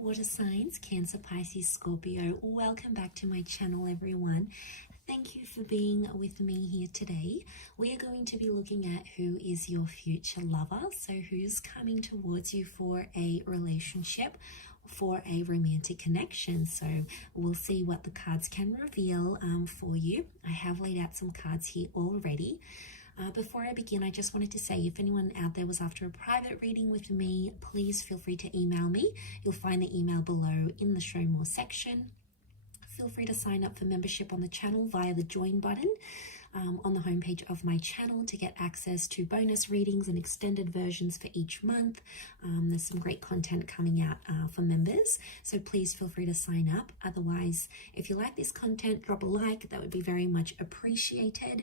water signs, Cancer, Pisces, Scorpio. Welcome back to my channel, everyone. Thank you for being with me here today. We are going to be looking at who is your future lover. So who's coming towards you for a relationship, for a romantic connection. So we'll see what the cards can reveal for you. I have laid out some cards here already. Before I begin, I just wanted to say, if anyone out there was after a private reading with me, please feel free to email me. You'll find the email below in the Show More section. Feel free to sign up for membership on the channel via the join button on the homepage of my channel to get access to bonus readings and extended versions for each month. There's some great content coming out for members, so please feel free to sign up. Otherwise, if you like this content, drop a like. That would be very much appreciated.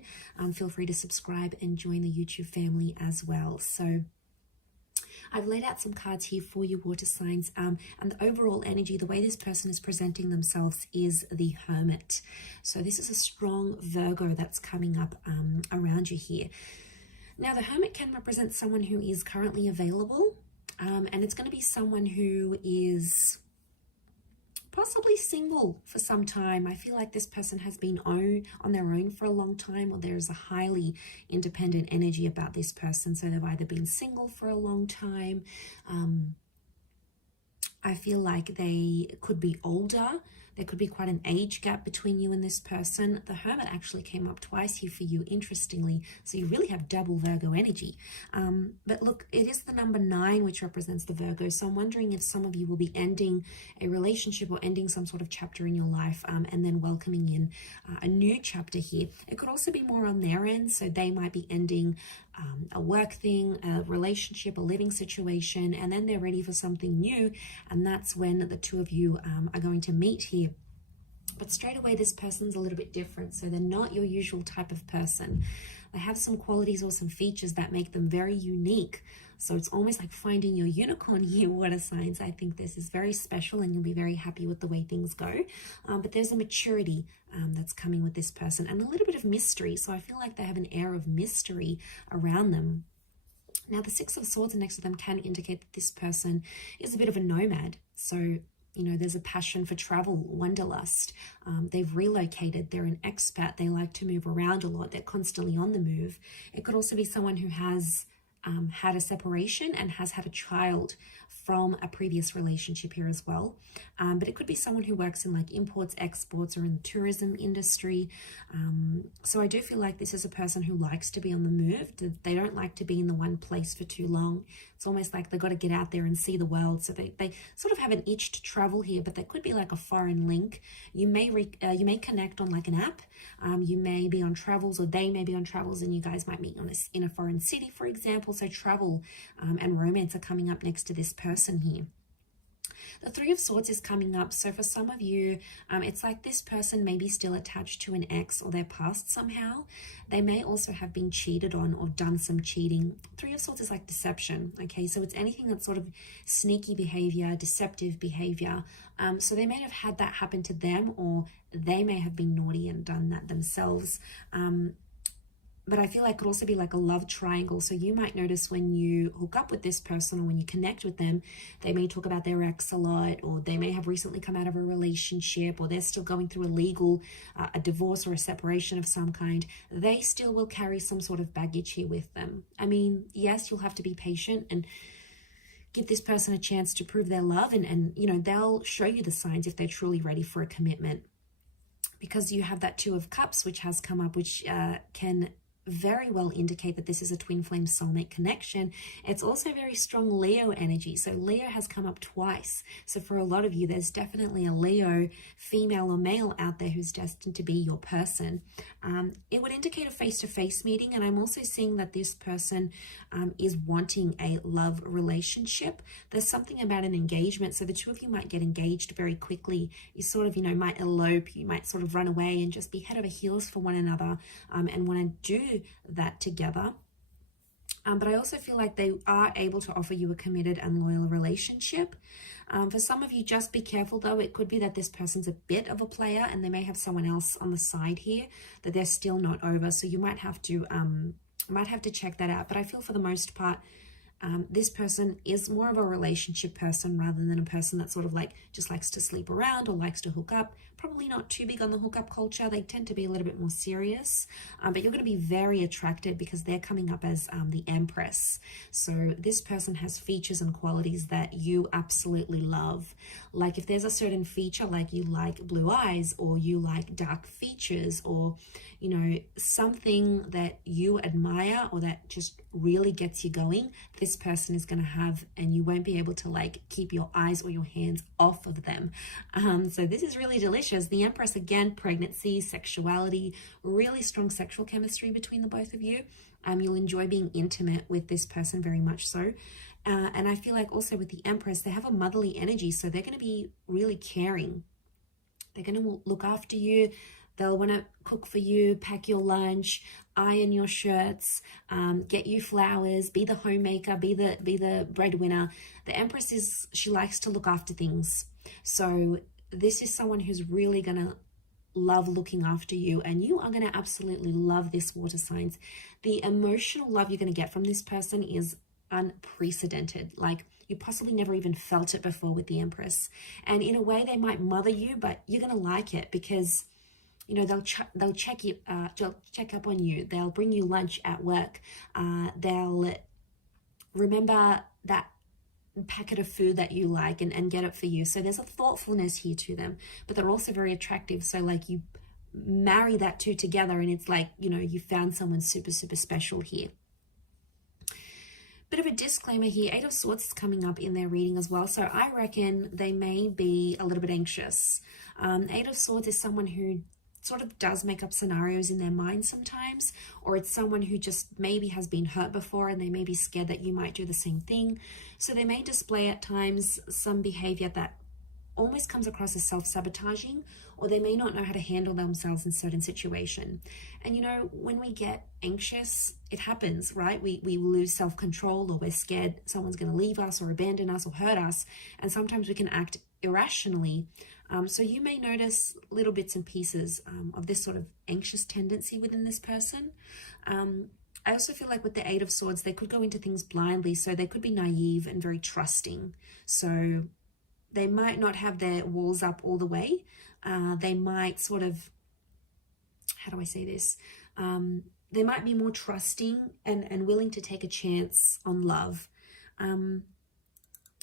Feel free to subscribe and join the YouTube family as well. So I've laid out some cards here for you, water signs, and the overall energy, the way this person is presenting themselves is the Hermit. So this is a strong Virgo that's coming up around you here. Now, the Hermit can represent someone who is currently available, and it's going to be someone who is possibly single for some time. I feel like this person has been on their own for a long time, or there's a highly independent energy about this person. So they've either been single for a long time. I feel like they could be older. There could be quite an age gap between you and this person. The Hermit actually came up twice here for you, interestingly. So you really have double Virgo energy. But look, it is the number 9, which represents the Virgo. So I'm wondering if some of you will be ending a relationship or ending some sort of chapter in your life and then welcoming in a new chapter here. It could also be more on their end. So they might be ending a work thing, a relationship, a living situation, and then they're ready for something new. And that's when the two of you are going to meet here. But straight away, this person's a little bit different. So they're not your usual type of person. They have some qualities or some features that make them very unique. So it's almost like finding your unicorn here, water signs. I think this is very special and you'll be very happy with the way things go. But there's a maturity that's coming with this person and a little bit of mystery. So I feel like they have an air of mystery around them. Now, the 6 of Swords next to them can indicate that this person is a bit of a nomad. So you know, there's a passion for travel, wanderlust. They've relocated. They're an expat. They like to move around a lot. They're constantly on the move. It could also be someone who has had a separation and has had a child from a previous relationship here as well. But it could be someone who works in like imports, exports, or in the tourism industry. So I do feel like this is a person who likes to be on the move. They don't like to be in the one place for too long. It's almost like they've got to get out there and see the world. So they sort of have an itch to travel here, but there could be like a foreign link. You may connect on like an app. You may be on travels, or they may be on travels, and you guys might meet in a foreign city, for example. So travel and romance are coming up next to this person here. The 3 of Swords is coming up. So for some of you, it's like this person may be still attached to an ex or their past somehow. They may also have been cheated on or done some cheating. 3 of Swords is like deception. Okay, so it's anything that's sort of sneaky behavior, deceptive behavior. So they may have had that happen to them, or they may have been naughty and done that themselves. But I feel like it could also be like a love triangle. So you might notice when you hook up with this person or when you connect with them, they may talk about their ex a lot, or they may have recently come out of a relationship, or they're still going through a divorce or a separation of some kind. They still will carry some sort of baggage here with them. I mean, yes, you'll have to be patient and give this person a chance to prove their love. And you know, they'll show you the signs if they're truly ready for a commitment. Because you have that 2 of Cups, which has come up, which can very well indicate that this is a twin flame soulmate connection. It's also very strong Leo energy. So Leo has come up twice. So for a lot of you, there's definitely a Leo, female or male, out there who's destined to be your person. It would indicate a face-to-face meeting. And I'm also seeing that this person is wanting a love relationship. There's something about an engagement. So the 2 of you might get engaged very quickly. You sort of, you know, might elope. You might sort of run away and just be head over heels for one another and want to do that together. But I also feel like they are able to offer you a committed and loyal relationship. For some of you, just be careful though. It could be that this person's a bit of a player and they may have someone else on the side here that they're still not over. So you might have to check that out. But I feel for the most part, This person is more of a relationship person rather than a person that sort of like just likes to sleep around or likes to hook up. Probably not too big on the hookup culture. They tend to be a little bit more serious, but you're going to be very attracted because they're coming up as the Empress. So this person has features and qualities that you absolutely love. Like if there's a certain feature, like you like blue eyes or you like dark features, or you know, something that you admire or that just really gets you going, this person is going to have, and you won't be able to like keep your eyes or your hands off of them. So this is really delicious. The Empress, again, pregnancy, sexuality, really strong sexual chemistry between the both of you. You'll enjoy being intimate with this person very much so. And I feel like also with the Empress, they have a motherly energy, so they're going to be really caring. They're going to look after you. They'll want to cook for you, pack your lunch, iron your shirts, get you flowers, be the homemaker, be the breadwinner. The Empress she likes to look after things. So this is someone who's really going to love looking after you, and you are going to absolutely love this, water signs. The emotional love you're going to get from this person is unprecedented. Like you possibly never even felt it before with the Empress. And in a way, they might mother you, but you're going to like it because you know, they'll check up on you. They'll bring you lunch at work. They'll remember that packet of food that you like and get it for you. So there's a thoughtfulness here to them, but they're also very attractive. So like you marry that two together and it's like, you know, you found someone super, super special here. Bit of a disclaimer here, Eight of Swords is coming up in their reading as well. So I reckon they may be a little bit anxious. Eight of Swords is someone who sort of does make up scenarios in their mind sometimes, or it's someone who just maybe has been hurt before and they may be scared that you might do the same thing. So they may display at times some behavior that almost comes across as self-sabotaging, or they may not know how to handle themselves in certain situation. And you know, when we get anxious, it happens, right? We lose self-control, or we're scared someone's going to leave us or abandon us or hurt us, and sometimes we can act irrationally. So you may notice little bits and pieces of this sort of anxious tendency within this person. I also feel like with the Eight of Swords, they could go into things blindly. So they could be naive and very trusting. So they might not have their walls up all the way. They might sort of, how do I say this? They might be more trusting and willing to take a chance on love.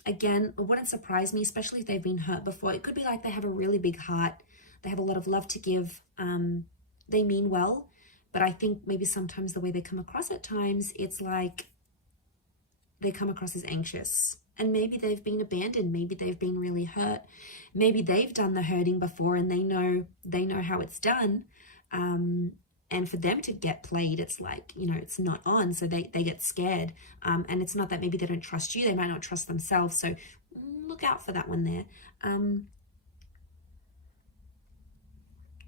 Again, it wouldn't surprise me, especially if they've been hurt before. It could be like they have a really big heart. They have a lot of love to give. They mean well, but I think maybe sometimes the way they come across at times, it's like they come across as anxious. And maybe they've been abandoned. Maybe they've been really hurt. Maybe they've done the hurting before and they know how it's done. And for them to get played, it's like, you know, it's not on. So they get scared. And it's not that maybe they don't trust you. They might not trust themselves. So look out for that one there.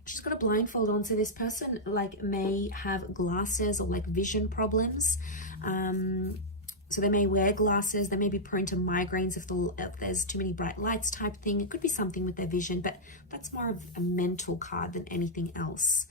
She's got a blindfold on. So this person like may have glasses or like vision problems. So they may wear glasses. They may be prone to migraines if there's too many bright lights type thing. It could be something with their vision, but that's more of a mental card than anything else.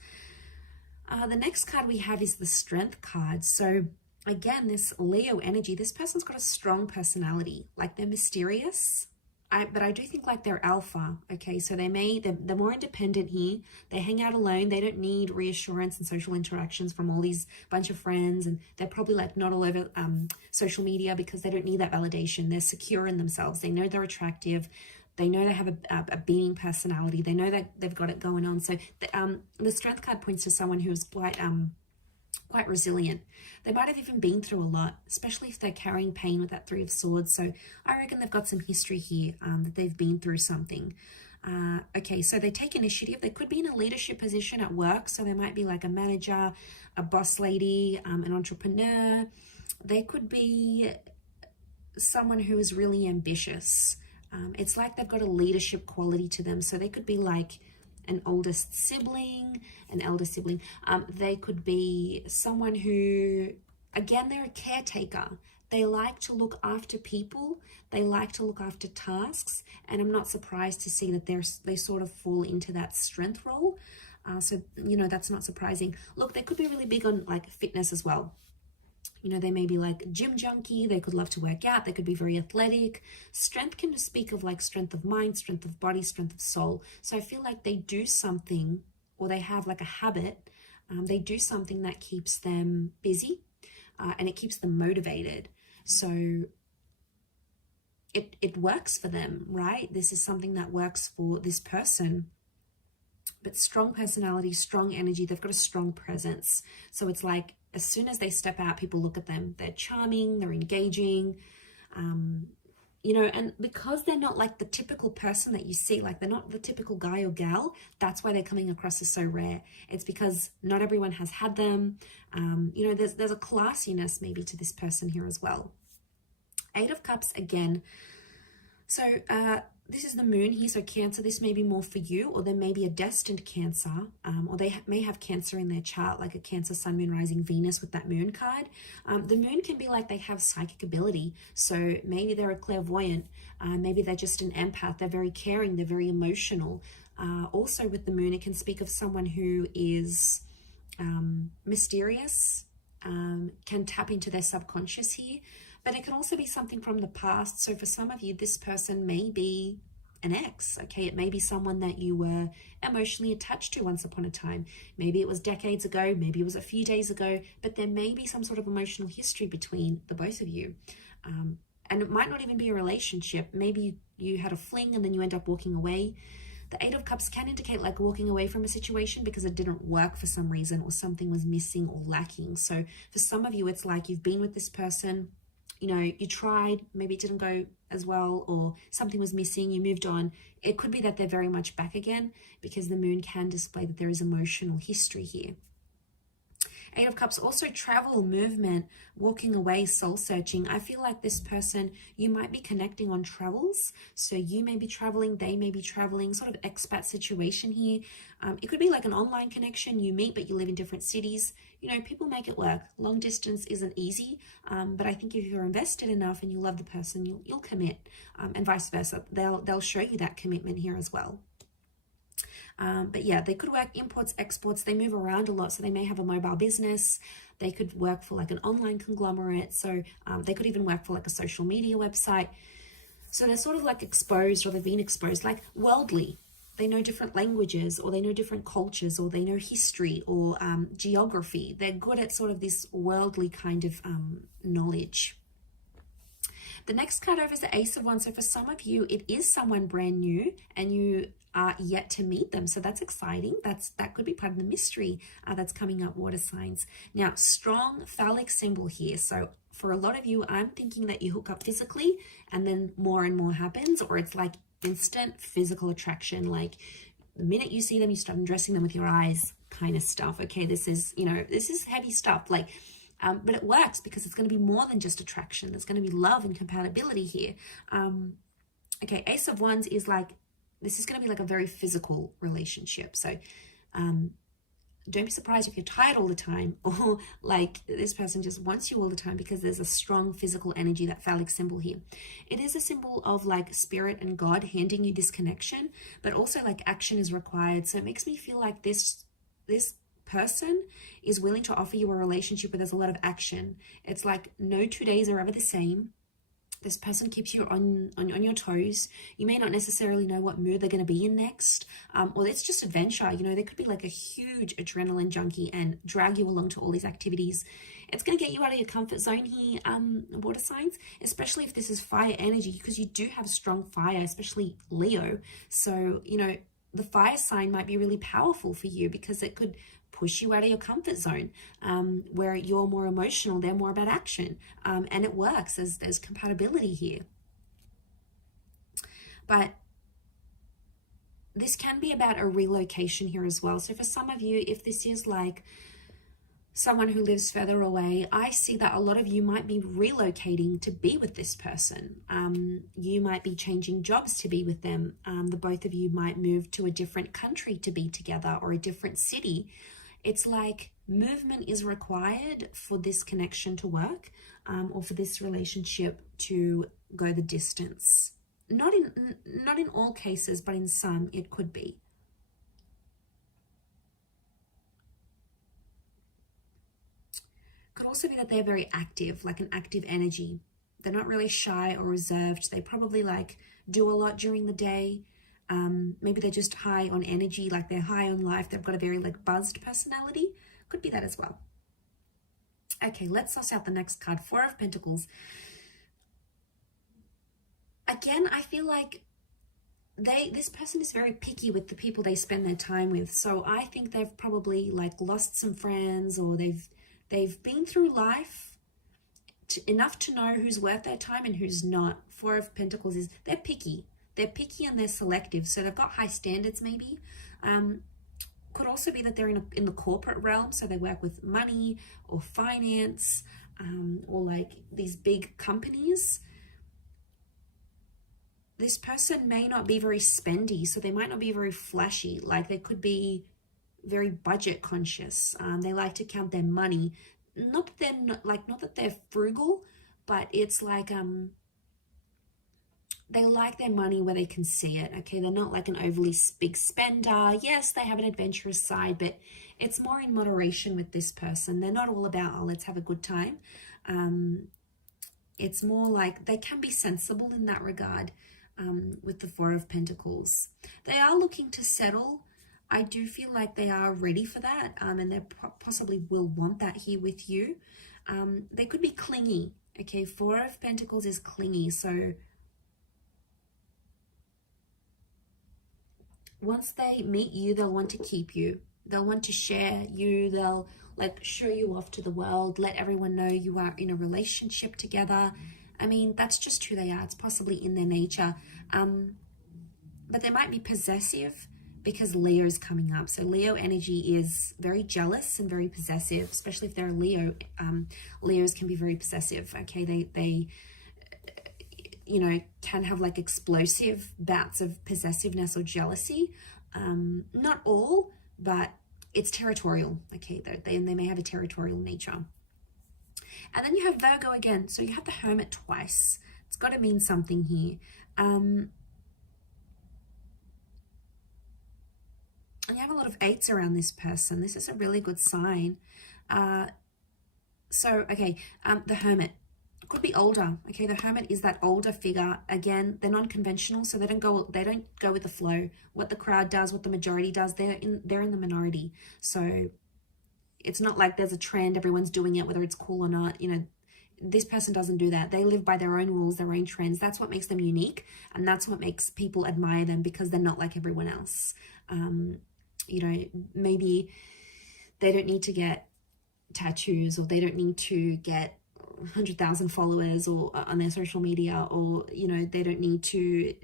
The next card we have is the Strength card. So again, this Leo energy, this person's got a strong personality. Like they're mysterious, but I do think like they're alpha. Okay, so they're more independent here. They hang out alone. They don't need reassurance and social interactions from all these bunch of friends. And they're probably like not all over social media because they don't need that validation. They're secure in themselves. They know they're attractive. They know they have a being personality. They know that they've got it going on. So the Strength card points to someone who is quite resilient. They might have even been through a lot, especially if they're carrying pain with that Three of Swords. So I reckon they've got some history here, that they've been through something. Okay, so they take initiative. They could be in a leadership position at work. So they might be like a manager, a boss lady, an entrepreneur. They could be someone who is really ambitious. It's like they've got a leadership quality to them. So they could be like an oldest sibling, an elder sibling. They could be someone who, again, they're a caretaker. They like to look after people. They like to look after tasks. And I'm not surprised to see that they sort of fall into that strength role. So, you know, that's not surprising. Look, they could be really big on like fitness as well. You know, they may be like gym junkie. They could love to work out. They could be very athletic. Strength can speak of like strength of mind, strength of body, strength of soul. So I feel like they do something, or they have like a habit. They do something that keeps them busy, and it keeps them motivated. So it works for them, right? This is something that works for this person. But strong personality, strong energy, they've got a strong presence. So it's like as soon as they step out, people look at them. They're charming, they're engaging, you know, and because they're not like the typical person that you see, like they're not the typical guy or gal, that's why they're coming across as so rare. It's because not everyone has had them. You know, there's a classiness maybe to this person here as well. 8 of Cups again. So this is the moon here, so Cancer, this may be more for you, or there may be a destined Cancer, or they may have Cancer in their chart, like a Cancer, Sun, Moon, Rising, Venus with that moon card. The moon can be like they have psychic ability, so maybe they're a clairvoyant, maybe they're just an empath, they're very caring, they're very emotional. Also with the moon, it can speak of someone who is mysterious, can tap into their subconscious here. But it can also be something from the past. So for some of you, this person may be an ex, okay? It may be someone that you were emotionally attached to once upon a time. Maybe it was decades ago, maybe it was a few days ago, but there may be some sort of emotional history between the both of you. And it might not even be a relationship. Maybe you had a fling and then you end up walking away. The 8 of Cups can indicate like walking away from a situation because it didn't work for some reason, or something was missing or lacking. So for some of you, it's like you've been with this person, you know, you tried, maybe it didn't go as well, or something was missing, you moved on. It could be that they're very much back again, because the moon can display that there is emotional history here. 8 of Cups, also travel, movement, walking away, soul searching. I feel like this person, you might be connecting on travels. So you may be traveling, they may be traveling, sort of expat situation here. It could be like an online connection. You meet, but you live in different cities. You know, people make it work. Long distance isn't easy, but I think if you're invested enough and you love the person, you'll commit, and vice versa. They'll show you that commitment here as well. But yeah, they could work imports, exports. They move around a lot, so they may have a mobile business. They could work for like an online conglomerate. So they could even work for like a social media website. So they're sort of like exposed, or they've been exposed, like worldly. They know different languages, or they know different cultures, or they know history, or geography. They're good at sort of this worldly kind of knowledge. The next card over is the Ace of Wands. So for some of you, it is someone brand new and you are yet to meet them. So that's exciting. That could be part of the mystery that's coming up, water signs. Now, strong phallic symbol here. So for a lot of you, I'm thinking that you hook up physically and then more and more happens, or it's like instant physical attraction. Like the minute you see them, you start undressing them with your eyes kind of stuff. Okay, this is, you know, this is heavy stuff. Like, but it works because it's going to be more than just attraction. There's going to be love and compatibility here. Okay, Ace of Wands is like, this is going to be like a very physical relationship. So don't be surprised if you're tired all the time, or like this person just wants you all the time, because there's a strong physical energy, that phallic symbol here. It is a symbol of like spirit and God handing you this connection, but also like action is required. So it makes me feel like this person is willing to offer you a relationship where there's a lot of action. It's like no 2 days are ever the same. This person keeps you on your toes. You may not necessarily know what mood they're going to be in next, or it's just adventure. You know, they could be like a huge adrenaline junkie and drag you along to all these activities. It's going to get you out of your comfort zone here, water signs, especially if this is fire energy, because you do have strong fire, especially Leo. So, you know, the fire sign might be really powerful for you, because it could push you out of your comfort zone, where you're more emotional, they're more about action, and it works. There's compatibility here. But this can be about a relocation here as well. So for some of you, if this is like someone who lives further away, I see that a lot of you might be relocating to be with this person. You might be changing jobs to be with them. The both of you might move to a different country to be together, or a different city. It's like movement is required for this connection to work, or for this relationship to go the distance. Not in all cases, but in some it could be. Could also be that they're very active, like an active energy. They're not really shy or reserved. They probably like do a lot during the day. Maybe they're just high on energy, like they're high on life. They've got a very like buzzed personality. Could be that as well. Okay, let's suss out the next card. Four of Pentacles. Again, I feel like this person is very picky with the people they spend their time with. So I think they've probably like lost some friends, or they've been through life enough to know who's worth their time and who's not. Four of Pentacles is they're picky. They're picky and they're selective. So they've got high standards maybe. Could also be that they're in the corporate realm. So they work with money or finance, or like these big companies. This person may not be very spendy, so they might not be very flashy. Like they could be very budget conscious. They like to count their money. Not that they're frugal, but it's like they like their money where they can see it. Okay, they're not like an overly big spender. Yes, they have an adventurous side, but it's more in moderation with this person. They're not all about, oh, let's have a good time. It's more like they can be sensible in that regard. With the Four of Pentacles, they are looking to settle. I do feel like they are ready for that, and they possibly will want that here with you. They could be clingy. Okay, Four of Pentacles is clingy, so once they meet you, they'll want to keep you. They'll want to share you. They'll like show you off to the world, let everyone know you are in a relationship together. I mean, that's just who they are. It's possibly in their nature. But they might be possessive because Leo's coming up. So Leo energy is very jealous and very possessive, especially if they're a Leo. Leos can be very possessive. Okay, they you know, can have like explosive bouts of possessiveness or jealousy. Not all, but it's territorial. Okay, they may have a territorial nature. And then you have Virgo again. So you have the Hermit twice. It's got to mean something here. And you have a lot of eights around this person. This is a really good sign. The Hermit could be older. Okay, the Hermit is that older figure. Again, they're non-conventional, so they don't go with the flow. What the crowd does, what the majority does, they're in the minority. So it's not like there's a trend, everyone's doing it, whether it's cool or not. You know, this person doesn't do that. They live by their own rules, their own trends. That's what makes them unique, and that's what makes people admire them, because they're not like everyone else. You know, maybe they don't need to get tattoos, or they don't need to get 100,000 followers or on their social media, or, you know, they don't need to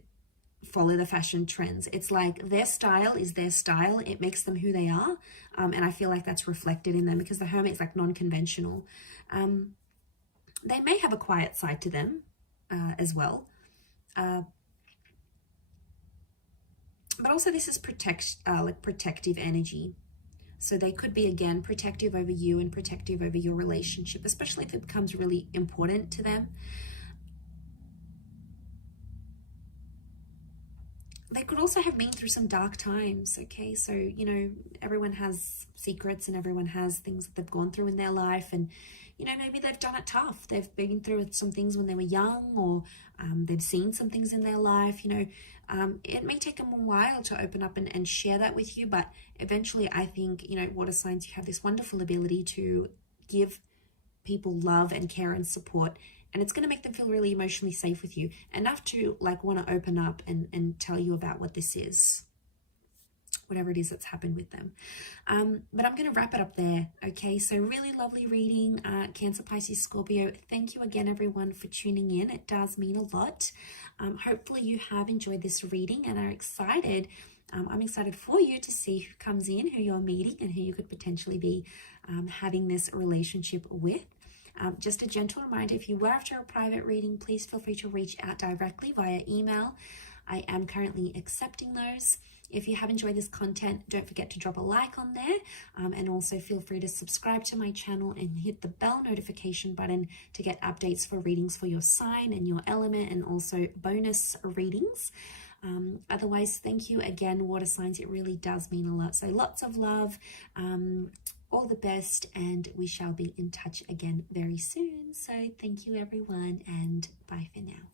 follow the fashion trends. It's like their style is their style. It makes them who they are. And I feel like that's reflected in them, because the Hermit is like non-conventional. They may have a quiet side to them as well. But also this is protective energy. So they could be, again, protective over you and protective over your relationship, especially if it becomes really important to them. They could also have been through some dark times, okay? So, you know, everyone has secrets and everyone has things that they've gone through in their life, and, you know, maybe they've done it tough. They've been through some things when they were young, or they've seen some things in their life, you know. It may take them a while to open up and share that with you, but eventually I think, you know, water signs, you have this wonderful ability to give people love and care and support, and it's going to make them feel really emotionally safe with you, enough to like want to open up and tell you about what this is, whatever it is that's happened with them. But I'm going to wrap it up there. Okay, so really lovely reading, Cancer, Pisces, Scorpio. Thank you again, everyone, for tuning in. It does mean a lot. Hopefully you have enjoyed this reading and are excited. I'm excited for you to see who comes in, who you're meeting, and who you could potentially be having this relationship with. Just a gentle reminder, if you were after a private reading, please feel free to reach out directly via email. I am currently accepting those. If you have enjoyed this content, don't forget to drop a like on there, and also feel free to subscribe to my channel and hit the bell notification button to get updates for readings for your sign and your element, and also bonus readings. Otherwise, thank you again, water signs. It really does mean a lot. So lots of love. all the best, and we shall be in touch again very soon. So thank you everyone, and bye for now.